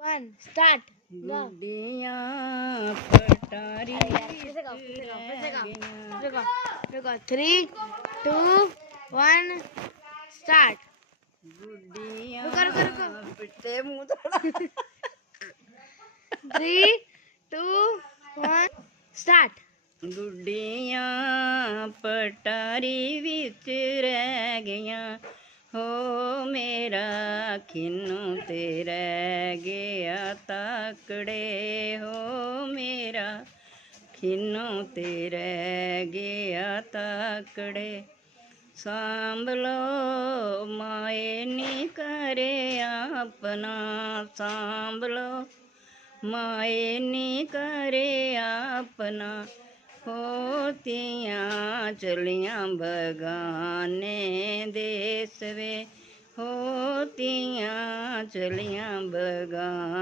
1 start गुड्डियां पटारी रुको 3 2 1 start गुड्डियां रुको पिट्टे मुंह थोड़ा 3 2 1 स्टार्ट गुड्डियां पटारी विच रह गईयां हो मेरा खिन्नू ते रह गया ताकड़े हो मेरा खिन्नू ते रह गया ताकड़े सांभ लो माए नी करे अपना सांभ लो माए नी करे अपना होतियां चलियां बगाने देस वे होतियां चलियां बगाने